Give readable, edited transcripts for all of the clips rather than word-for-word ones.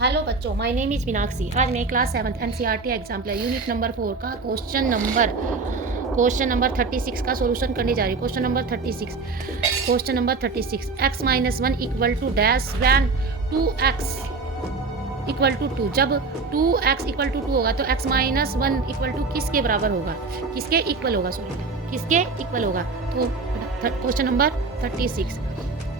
Hello बच्चों, my name is Meenakshi. आज मैं class 7th NCERT exemplar unit number 4 का क्वेश्चन नंबर 36 का सॉल्यूशन करने जा रही हूँ। Question number 36 x minus 1 equal to dash when 2x equal to 2। जब 2x इक्वल टू 2 होगा तो x माइनस 1 इक्वल टू किसके बराबर होगा, किसके इक्वल होगा, किसके इक्वल होगा। तो question number 36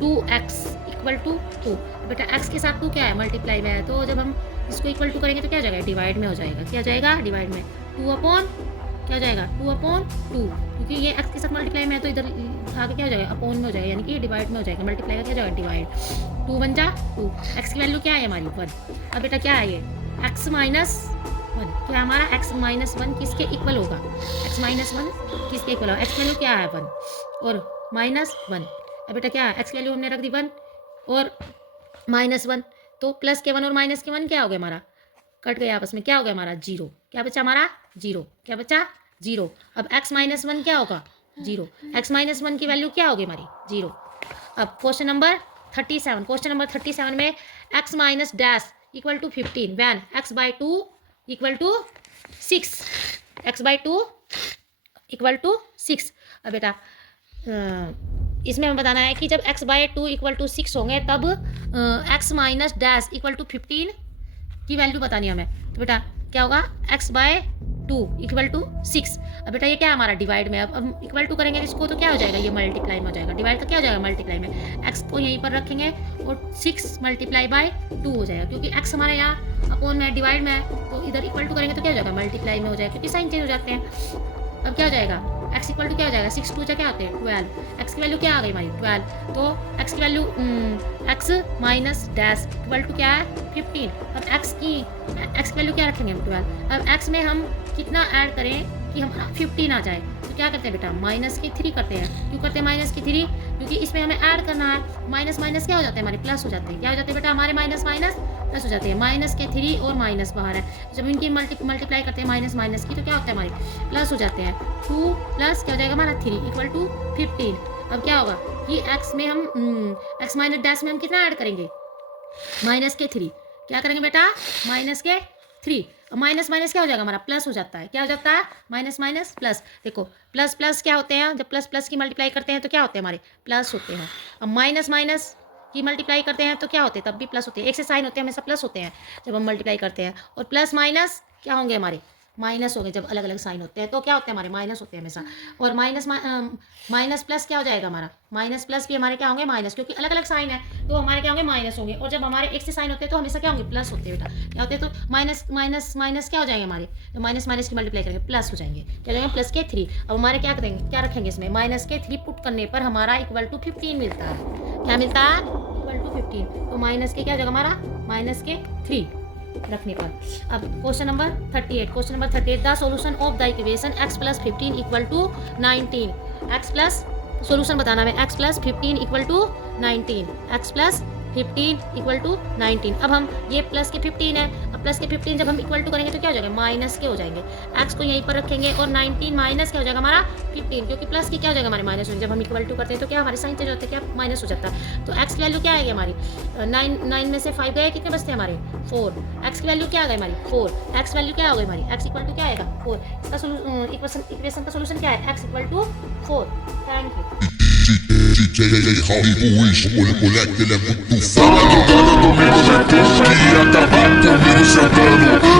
2x equal to 2। बेटा x के साथ 2 क्या है, मल्टीप्लाई में है, तो जब हम इसको इक्वल टू करेंगे तो क्या हो जाएगा, डिवाइड में हो जाएगा। क्या जाएगा, डिवाइड में। 2 अपॉन क्या हो जाएगा, 2 अपॉन 2, क्योंकि ये x के साथ मल्टीप्लाई में है तो इधर आगे क्या हो जाएगा, अपॉन में हो जाएगा, यानी कि डिवाइड में हो जाएगा। मल्टीप्लाई का क्या हो जाएगा, डिवाइड। 2 बन जा 2। x की वैल्यू क्या है हमारी 1। अब बेटा क्या है ये x माइनस 1, क्या हमारा x माइनस 1 किसके इक्वल होगा, x माइनस 1 किसके इक्वल होगा। x वैल्यू क्या है 1 और माइनस 1। अब बेटा क्या है, x वैल्यू हमने रख दी 1 और माइनस 1, तो प्लस के 1 और माइनस के 1 क्या हो गया हमारा, कट गया आपस में, क्या हो गया हमारा 0। क्या बचा हमारा 0, क्या बचा 0। अब x माइनस 1 क्या होगा 0, x माइनस 1 की वैल्यू क्या होगी हमारी 0। अब क्वेश्चन नंबर 37 में x minus dash equal to 15 when x by 2 equal to 6, x by 2 equal to 6। अब बेटा इसमें हमें बताना है कि जब x बाई 2 इक्वल टू 6 होंगे तब x minus dash equal to 15 की वैल्यू बतानी है हमें। तो बेटा क्या होगा, x बाय 2 इक्वल टू 6। अब बेटा ये क्या है हमारा, डिवाइड में। अब इक्वल टू करेंगे इसको तो क्या हो जाएगा, ये मल्टीप्लाई में हो जाएगा। डिवाइड का क्या हो जाएगा, मल्टीप्लाई में। x को यहीं पर रखेंगे और 6 मल्टीप्लाई बाय 2 हो जाएगा, क्योंकि x हमारे यहाँ अपॉन में डिवाइड में है, तो इधर इक्वल टू करेंगे तो क्या हो जाएगा, मल्टीप्लाई में हो जाएगा, क्योंकि साइन चेंज हो जाते हैं। अब क्या हो जाएगा, x इक्वल टू क्या हो जाएगा, 6 2 क्या होते हैं 12। x की वैल्यू क्या आ गई हमारी 12, तो x की value x minus dash equal to क्या है 15। अब x की वैल्यू क्या रखेंगे हम 12। अब x में हम कितना ऐड करें कि हमारा 15 आ जाए, तो क्या करते हैं बेटा, माइनस के 3 करते हैं। क्यों करते हैं माइनस की 3, क्योंकि इसमें हमें ऐड करना है। माइनस माइनस क्या हो जाते हैं हमारे, प्लस हो जाते हैं। क्या हो जाते हैं बेटा हमारे, माइनस माइनस प्लस हो जाते हैं। माइनस के 3 और माइनस बाहर है, जब इनकी मल्टीप्लाई करते हैं माइनस माइनस की, तो क्या होता है हमारे प्लस हो जाते हैं। 2 प्लस क्या हो जाएगा हमारा 3 इक्वल टू 15। अब क्या होगा कि x में हम x माइनस डैश में हम कितना ऐड करेंगे, माइनस के 3। क्या करेंगे बेटा, माइनस के 3। माइनस माइनस क्या हो जाएगा हमारा, प्लस हो जाता है। क्या हो जाता है, माइनस माइनस प्लस। देखो प्लस प्लस क्या होते हैं, जब प्लस प्लस की मल्टीप्लाई करते हैं तो क्या होते हैं हमारे, प्लस होते हैं। अब माइनस माइनस की मल्टीप्लाई करते हैं तो क्या होते हैं, तब भी प्लस होते हैं। एक से साइन होते हैं हमेशा प्लस होते हैं जब हम मल्टीप्लाई करते हैं। और प्लस माइनस क्या होंगे हमारे, माइनस हो गए। जब अलग अलग साइन होते हैं तो क्या होते हैं हमारे, माइनस होते हैं हमेशा। और माइनस प्लस क्या हो जाएगा हमारा, माइनस प्लस भी हमारे क्या होंगे माइनस, क्योंकि अलग अलग साइन है तो हमारे क्या होंगे, माइनस होंगे। और जब हमारे एक से साइन होते हैं तो हमेशा क्या होंगे, प्लस होते हैं बेटा। क्या होते हैं, तो माइनस माइनस माइनस क्या हो जाएंगे हमारे, तो माइनस माइनस की मल्टीप्लाई करेंगे प्लस हो जाएंगे। क्या जाएंगे, प्लस के 3। अब हमारे क्या करेंगे, क्या रखेंगे इसमें, माइनस के 3 पुट करने पर हमारा इक्वल टू 15 मिलता है। क्या मिलता है, इक्वल टू 15। तो माइनस के क्या हो जाएगा हमारा, माइनस के 3 रखने पर। अब question number 38 the solution of the equation x plus 15 equal to 19। x plus solution बताना है, x plus 15 equal to 19, x plus 15 equal to 19। अब हम ये प्लस के 15 है, अब प्लस के 15 जब हम इक्वल टू करेंगे तो क्या हो जाएगा, माइनस के हो जाएंगे। x को यहीं पर रखेंगे और 19 माइनस क्या हो जाएगा हमारा 15, क्योंकि प्लस की क्या हो जाएगा हमारे माइनस हो। जब हम इक्वल टू करते हैं तो क्या हमारे साइन चेंज होते हैं, क्या माइनस हो जाता है। तो x की वैल्यू क्या आएगी हमारी, 9 में से 5 गए, कितने बचते हैं हमारे 4। x की वैल्यू क्या आ गई हमारी 4। x वैल्यू क्या हो गई हमारी, x इक्वल टू क्या आएगा 4। इसका इक्वेशन का सोल्यूशन क्या है, x equal to 4। Thank you. DJ Hollywood, moleque ele é muito foda. Domingo vai ter que acabar comigo sentando.